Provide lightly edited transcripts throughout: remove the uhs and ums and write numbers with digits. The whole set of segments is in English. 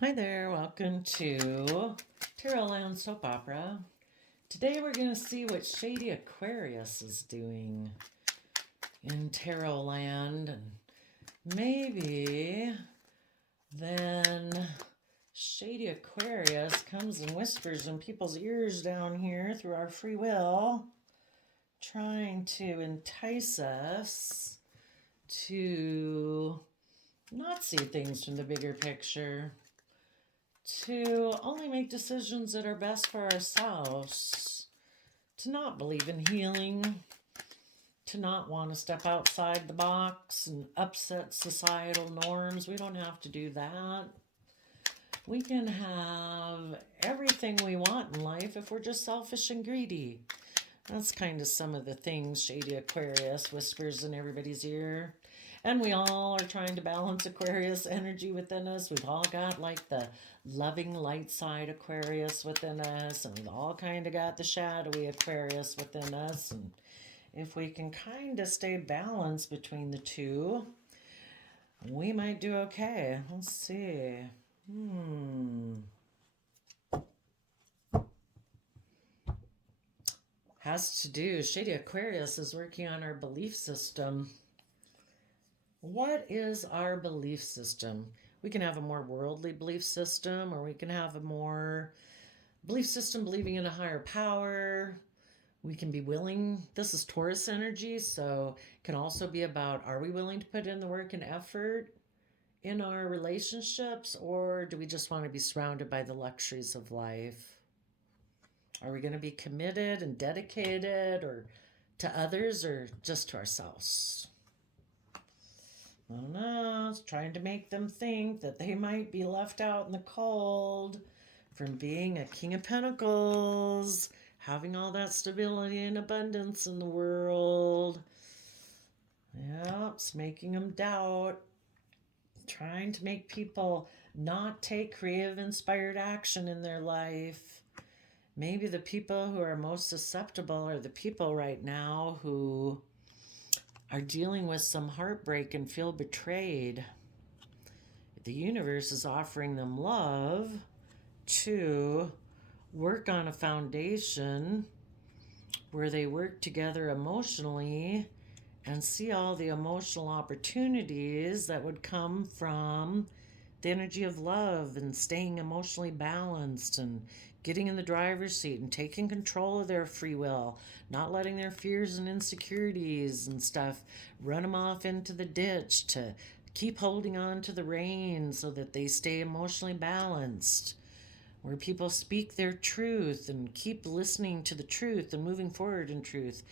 Hi there, welcome to Tarot Land Soap Opera. Today we're going to see what Shady Aquarius is doing in Tarot Land, and maybe then Shady Aquarius comes and whispers in people's ears down here through our free will, trying to entice us to not see things from the bigger picture, to only make decisions that are best for ourselves, to not believe in healing, to not want to step outside the box and upset societal norms. We don't have to do that. We can have everything we want in life if we're just selfish and greedy. That's kind of some of the things Shady Aquarius whispers in everybody's ear. And we all are trying to balance Aquarius energy within us. We've all got like the loving light side Aquarius within us, and we've all kind of got the shadowy Aquarius within us. And if we can kind of stay balanced between the two, we might do okay. Let's see. Has to do, Shady Aquarius is working on our belief system. What is our belief system? We can have a more worldly belief system, or we can have a more belief system believing in a higher power. We can be willing. This is Taurus energy, so it can also be about, are we willing to put in the work and effort in our relationships, or do we just want to be surrounded by the luxuries of life? Are we going to be committed and dedicated, or to others, or just to ourselves? I don't know. It's trying to make them think that they might be left out in the cold from being a King of Pentacles, having all that stability and abundance in the world. Yeah, it's making them doubt. Trying to make people not take creative, inspired action in their life. Maybe the people who are most susceptible are the people right now who are dealing with some heartbreak and feel betrayed. The universe is offering them love to work on a foundation where they work together emotionally and see all the emotional opportunities that would come from the energy of love and staying emotionally balanced and getting in the driver's seat and taking control of their free will, not letting their fears and insecurities and stuff run them off into the ditch, to keep holding on to the reins so that they stay emotionally balanced, where people speak their truth and keep listening to the truth and moving forward in truth.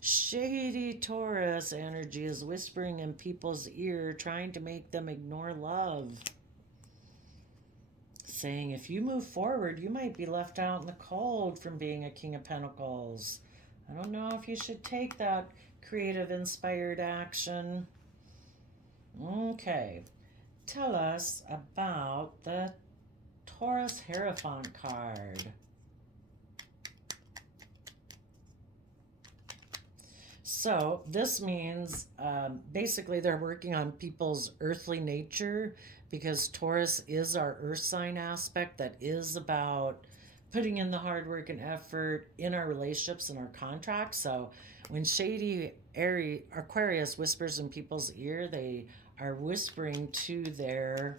Shady Taurus energy is whispering in people's ear, trying to make them ignore love. Saying if you move forward, you might be left out in the cold from being a King of Pentacles. I don't know if you should take that creative, inspired action. Okay, tell us about the Taurus Hierophant card. So this means basically they're working on people's earthly nature, because Taurus is our earth sign aspect that is about putting in the hard work and effort in our relationships and our contracts. So when Shady Aquarius whispers in people's ear, they are whispering to their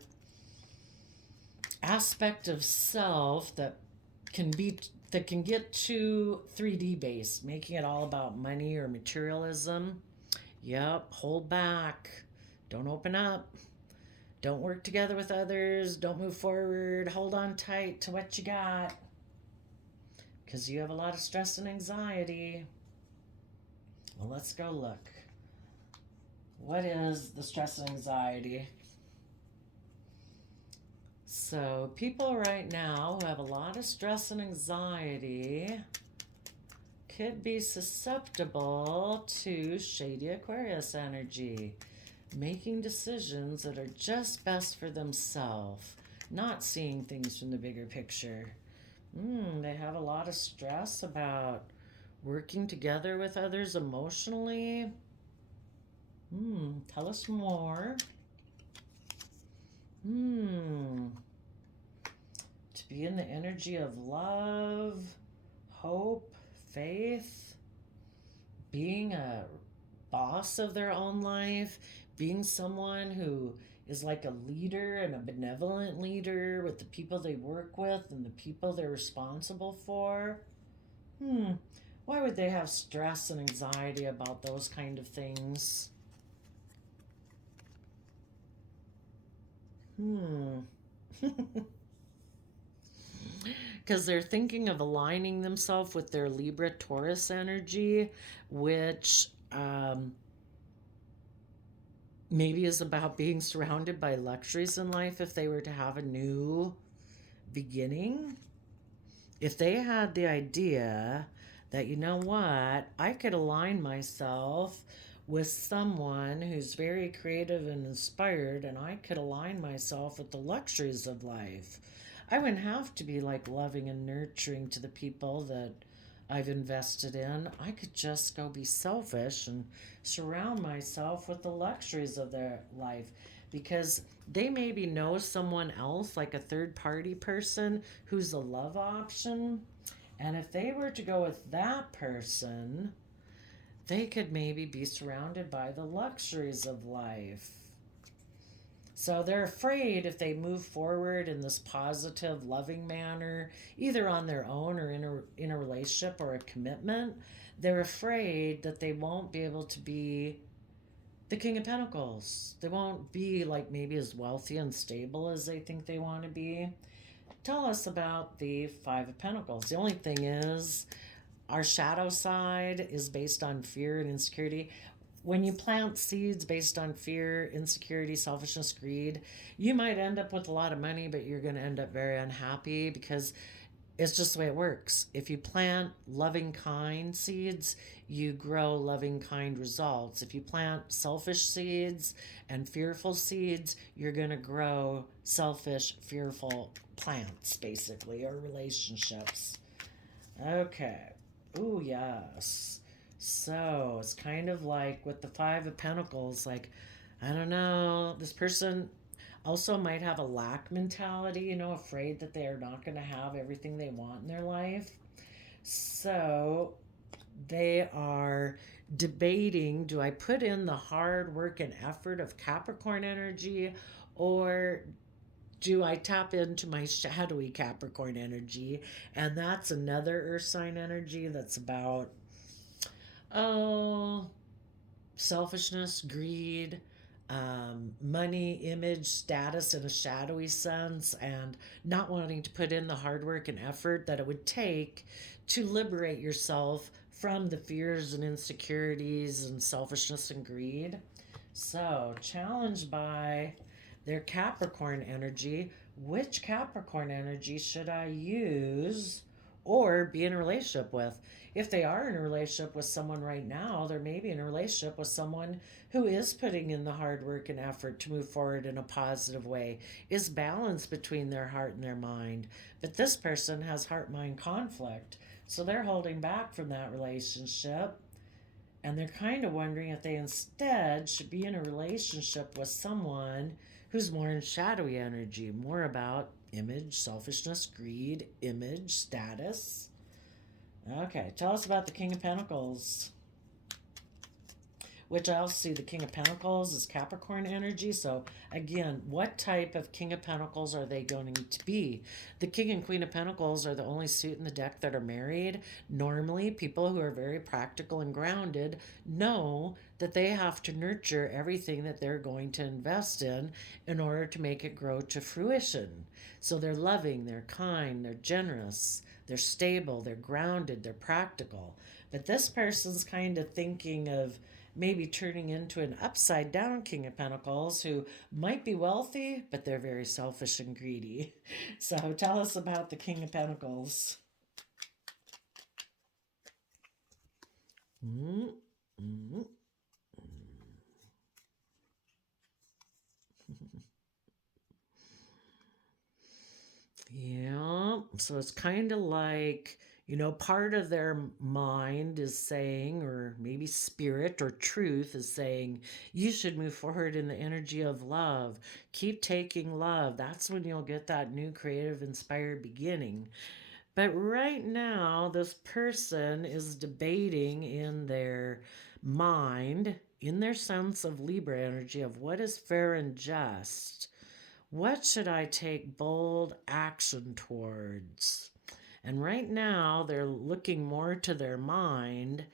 aspect of self that can get too 3D based, making it all about money or materialism. Yep, hold back. Don't open up. Don't work together with others. Don't move forward. Hold on tight to what you got, because you have a lot of stress and anxiety. Well, let's go look. What is the stress and anxiety? So people right now who have a lot of stress and anxiety could be susceptible to Shady Aquarius energy, making decisions that are just best for themselves, not seeing things from the bigger picture. They have a lot of stress about working together with others emotionally. Tell us more. be in the energy of love, hope, faith, being a boss of their own life, being someone who is like a leader and a benevolent leader with the people they work with and the people they're responsible for. Why would they have stress and anxiety about those kind of things? Because they're thinking of aligning themselves with their Libra Taurus energy, which maybe is about being surrounded by luxuries in life if they were to have a new beginning. If they had the idea that, you know what, I could align myself with someone who's very creative and inspired, and I could align myself with the luxuries of life. I wouldn't have to be like loving and nurturing to the people that I've invested in. I could just go be selfish and surround myself with the luxuries of their life, because they maybe know someone else, like a third party person, who's a love option. And if they were to go with that person, they could maybe be surrounded by the luxuries of life. So they're afraid if they move forward in this positive, loving manner, either on their own or in a relationship or a commitment, they're afraid that they won't be able to be the King of Pentacles. They won't be like maybe as wealthy and stable as they think they want to be. Tell us about the Five of Pentacles. The only thing is, our shadow side is based on fear and insecurity. When you plant seeds based on fear, insecurity, selfishness, greed, you might end up with a lot of money, but you're going to end up very unhappy, because it's just the way it works. If you plant loving, kind seeds, you grow loving, kind results. If you plant selfish seeds and fearful seeds, you're going to grow selfish, fearful plants, basically, or relationships. Okay. Ooh, yes. So it's kind of like with the Five of Pentacles, like, I don't know, this person also might have a lack mentality, afraid that they are not going to have everything they want in their life. So they are debating, do I put in the hard work and effort of Capricorn energy, or do I tap into my shadowy Capricorn energy? And that's another earth sign energy that's about, oh, selfishness, greed, money, image, status in a shadowy sense, and not wanting to put in the hard work and effort that it would take to liberate yourself from the fears and insecurities and selfishness and greed. So, challenged by their Capricorn energy, which Capricorn energy should I use or be in a relationship with? If they are in a relationship with someone right now, they're maybe in a relationship with someone who is putting in the hard work and effort to move forward in a positive way, is balanced between their heart and their mind. But this person has heart mind conflict, so they're holding back from that relationship. And they're kind of wondering if they instead should be in a relationship with someone who's more in shadowy energy, more about image, selfishness, greed, image, status. Okay, tell us about the King of Pentacles, which I also see the King of Pentacles is Capricorn energy. So again, what type of King of Pentacles are they going to be? The King and Queen of Pentacles are the only suit in the deck that are married. Normally, people who are very practical and grounded know that they have to nurture everything that they're going to invest in order to make it grow to fruition. So they're loving, they're kind, they're generous, they're stable, they're grounded, they're practical. But this person's kind of thinking of maybe turning into an upside down King of Pentacles who might be wealthy, but they're very selfish and greedy. So tell us about the King of Pentacles. Yeah, so it's kind of like You know, part of their mind is saying, or maybe spirit or truth is saying, you should move forward in the energy of love. Keep taking love. That's when you'll get that new creative, inspired beginning. But right now, this person is debating in their mind, in their sense of Libra energy, of what is fair and just. What should I take bold action towards? And right now, they're looking more to their mind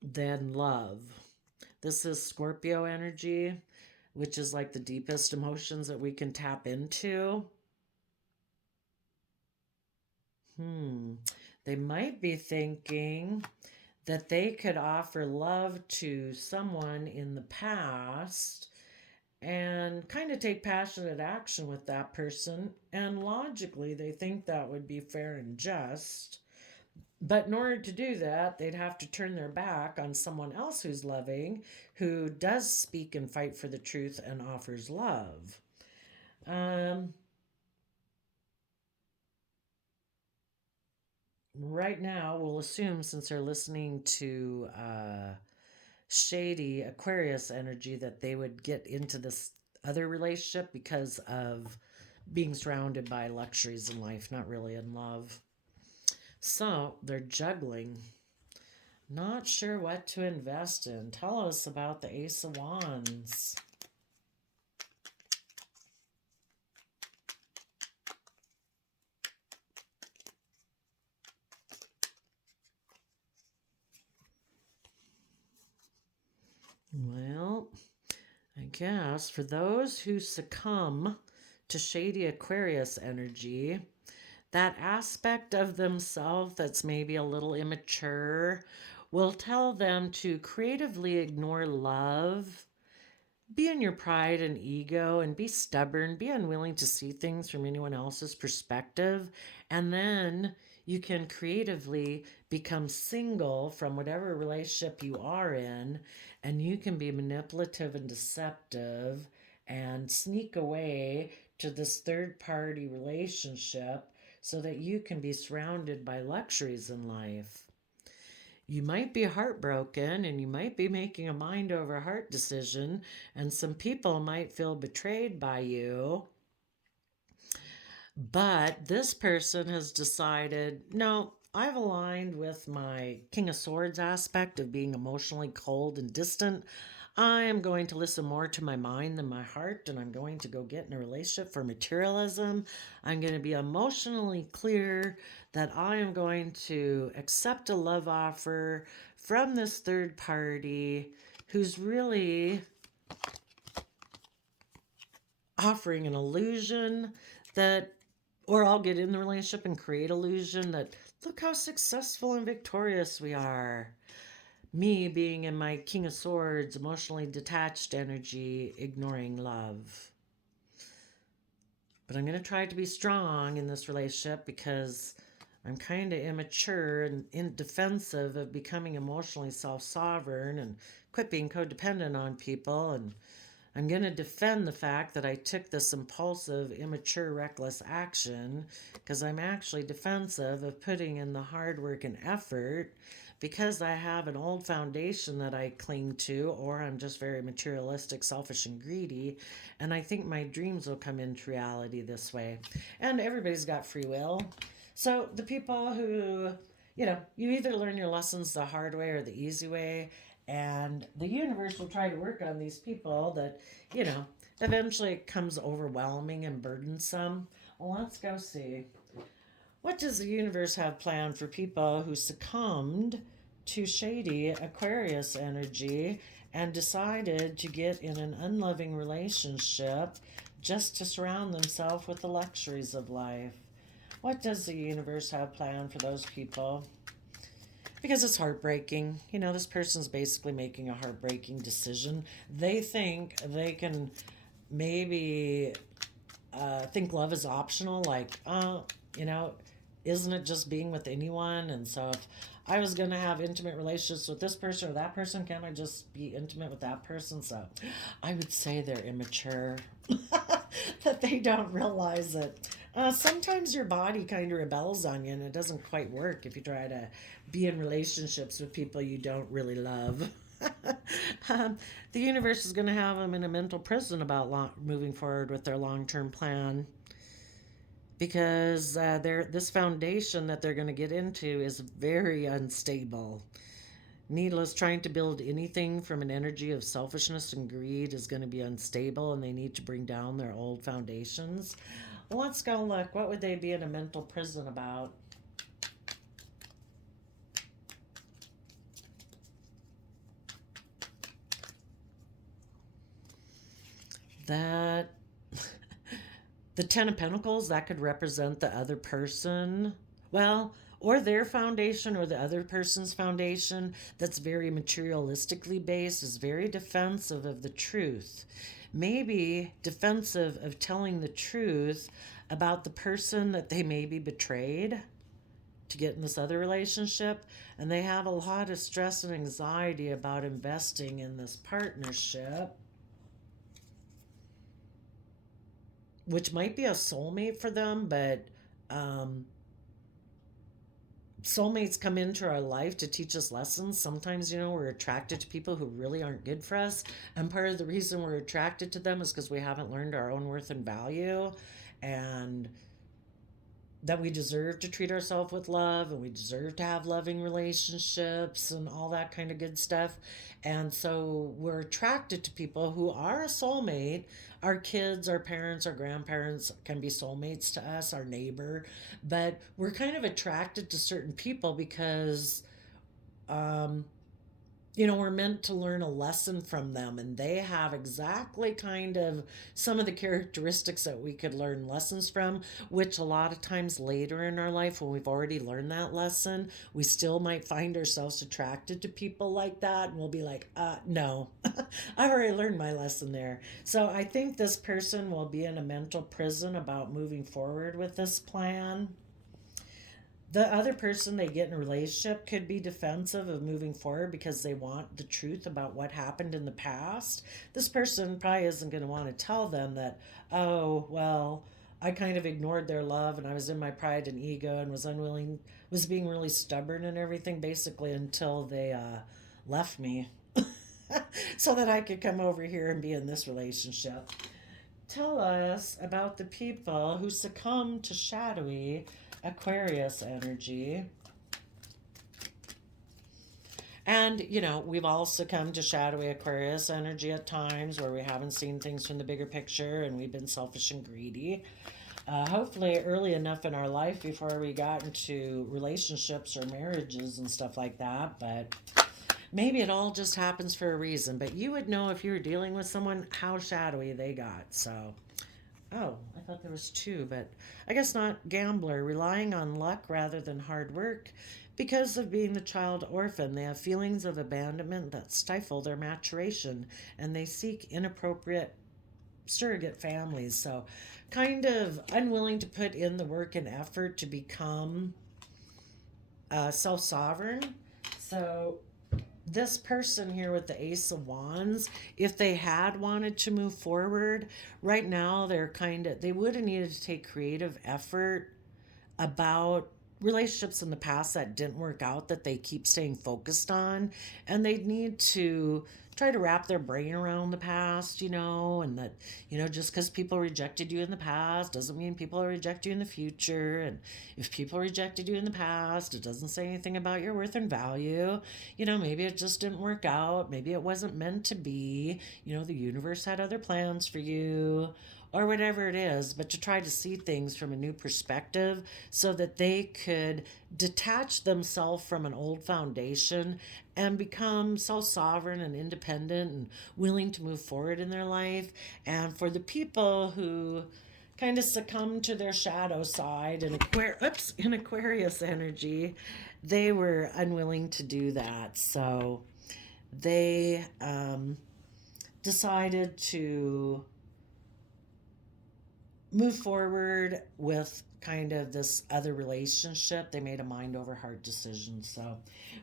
than love. This is Scorpio energy, which is like the deepest emotions that we can tap into. They might be thinking that they could offer love to someone in the past and kind of take passionate action with that person. And logically, they think that would be fair and just. But in order to do that, they'd have to turn their back on someone else who's loving, who does speak and fight for the truth and offers love. Right now, we'll assume, since they're listening to shady Aquarius energy, that they would get into this other relationship because of being surrounded by luxuries in life, not really in love. So they're juggling. Not sure what to invest in. Tell us about the Ace of Wands. Well, I guess for those who succumb to shady Aquarius energy, that aspect of themselves that's maybe a little immature will tell them to creatively ignore love, be in your pride and ego, and be stubborn, be unwilling to see things from anyone else's perspective, and then you can creatively become single from whatever relationship you are in, and you can be manipulative and deceptive and sneak away to this third party relationship so that you can be surrounded by luxuries in life. You might be heartbroken and you might be making a mind over heart decision, and some people might feel betrayed by you. But this person has decided, no, I've aligned with my King of Swords aspect of being emotionally cold and distant. I am going to listen more to my mind than my heart, and I'm going to go get in a relationship for materialism. I'm going to be emotionally clear that I am going to accept a love offer from this third party who's really offering an illusion that, or I'll get in the relationship and create illusion that, look how successful and victorious we are. Me being in my King of Swords, emotionally detached energy, ignoring love. But I'm going to try to be strong in this relationship because I'm kind of immature and defensive of becoming emotionally self-sovereign and quit being codependent on people. And I'm going to defend the fact that I took this impulsive, immature, reckless action because I'm actually defensive of putting in the hard work and effort because I have an old foundation that I cling to, or I'm just very materialistic, selfish, and greedy. And I think my dreams will come into reality this way. And everybody's got free will. So the people who, you either learn your lessons the hard way or the easy way. And the universe will try to work on these people that, eventually it comes overwhelming and burdensome. Well, let's go see. What does the universe have planned for people who succumbed to shady Aquarius energy and decided to get in an unloving relationship just to surround themselves with the luxuries of life? What does the universe have planned for those people? Because it's heartbreaking. This person's basically making a heartbreaking decision. They think they can maybe think love is optional, like, isn't it just being with anyone? And so if I was going to have intimate relationships with this person or that person, can't I just be intimate with that person? So I would say they're immature, that they don't realize it. Sometimes your body kind of rebels on you and it doesn't quite work if you try to be in relationships with people you don't really love. um, the universe is going to have them in a mental prison about moving forward with their long-term plan because this foundation that they're going to get into is very unstable. Needless, trying to build anything from an energy of selfishness and greed is going to be unstable, and they need to bring down their old foundations. Well, let's go look. What would they be in a mental prison about? That the Ten of Pentacles, that could represent the other person. Well, or their foundation or the other person's foundation that's very materialistically based is very defensive of the truth. Maybe defensive of telling the truth about the person that they maybe betrayed to get in this other relationship. And they have a lot of stress and anxiety about investing in this partnership, which might be a soulmate for them, but soulmates come into our life to teach us lessons. Sometimes, we're attracted to people who really aren't good for us. And part of the reason we're attracted to them is because we haven't learned our own worth and value, and that we deserve to treat ourselves with love, and we deserve to have loving relationships and all that kind of good stuff. And so we're attracted to people who are a soulmate. Our kids, our parents, our grandparents can be soulmates to us, our neighbor. But we're kind of attracted to certain people because we're meant to learn a lesson from them, and they have exactly kind of some of the characteristics that we could learn lessons from, which a lot of times later in our life, when we've already learned that lesson, we still might find ourselves attracted to people like that, and we'll be like, no, I've already learned my lesson there. So I think this person will be in a mental prison about moving forward with this plan. The other person they get in a relationship could be defensive of moving forward because they want the truth about what happened in the past. This person probably isn't going to want to tell them that, oh, well, I kind of ignored their love and I was in my pride and ego and was being really stubborn and everything, basically, until they left me so that I could come over here and be in this relationship. Tell us about the people who succumb to shadowy Aquarius energy. And, we've all succumbed to shadowy Aquarius energy at times where we haven't seen things from the bigger picture and we've been selfish and greedy. Hopefully early enough in our life before we got into relationships or marriages and stuff like that. But maybe it all just happens for a reason. But you would know if you were dealing with someone how shadowy they got. So... oh, I thought there was two, but I guess not. Gambler, relying on luck rather than hard work. Because of being the child orphan, they have feelings of abandonment that stifle their maturation, and they seek inappropriate surrogate families. So, kind of unwilling to put in the work and effort to become self-sovereign. So, this person here with the Ace of Wands, if they had wanted to move forward, right now they would have needed to take creative effort about relationships in the past that didn't work out that they keep staying focused on, and they need to try to wrap their brain around the past, and that, just because people rejected you in the past doesn't mean people will reject you in the future. And if people rejected you in the past, it doesn't say anything about your worth and value. Maybe it just didn't work out. Maybe it wasn't meant to be. The universe had other plans for you, or whatever it is, but to try to see things from a new perspective so that they could detach themselves from an old foundation and become self-sovereign and independent and willing to move forward in their life. And for the people who kind of succumb to their shadow side and in Aquarius energy, they were unwilling to do that. So they decided to move forward with kind of this other relationship. They made a mind over heart decision. So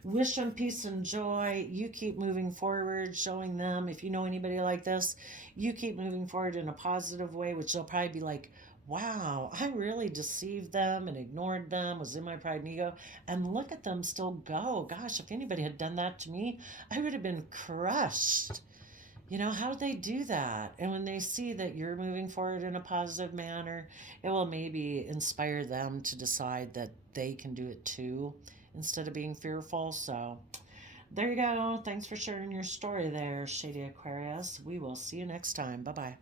wish them peace and joy. You keep moving forward, showing them, if you know anybody like this, you keep moving forward in a positive way, which they'll probably be like, wow, I really deceived them and ignored them, was in my pride and ego, and look at them still go. Gosh, if anybody had done that to me, I would have been crushed. You know, how do they do that? And when they see that you're moving forward in a positive manner, it will maybe inspire them to decide that they can do it too instead of being fearful. So, there you go. Thanks for sharing your story there, Shady Aquarius. We will see you next time. Bye bye.